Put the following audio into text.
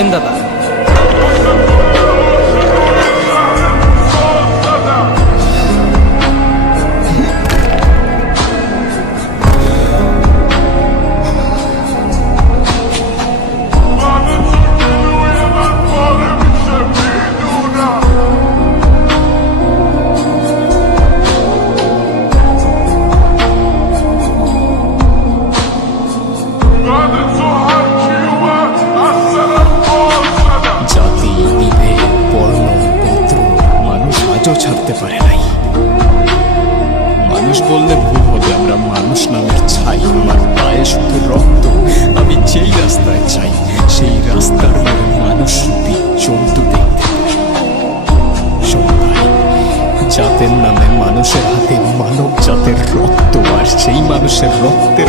করবেন দাদা? জাতি, বিভেদ, বর্ণ, গোত্র মানুষ আজও ছাড়তে পারে নাই। মানুষ বললে ভুল হবে, আমরা মানুষ নামের ছাই। আমার পায়ে শুধু রক্ত, আমি যেই রাস্তায় চাই সেই রাস্তার মোড়ে মানুষ রূপী জন্তু দেখতে পাই। শোন ভাই, জাতের নামে মানুষের হাতে মানব জাতের রক্ত, আর সেই মানুষের রক্তের